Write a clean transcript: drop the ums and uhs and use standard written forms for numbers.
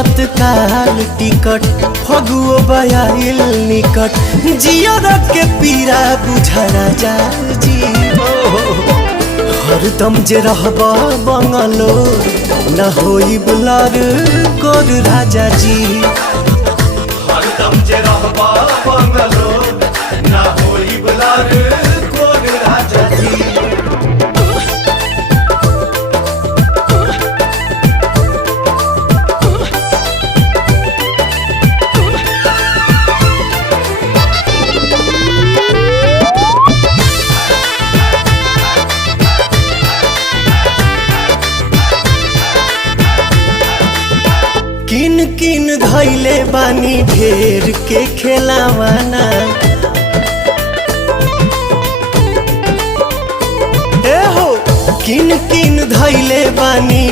तत्काल टिकट फगुओ बयाइल निकट जियर के पीरा बुझा राजा जी हरदम जे रहबा बंगलो न होई बुलार कोर राजा जी हरदम जे रहबा बंगलो ना होई बुलार कोर राजा जी। किन किन धैले बानी ढेर के खेलावाना ए हो किन किन धैले बानी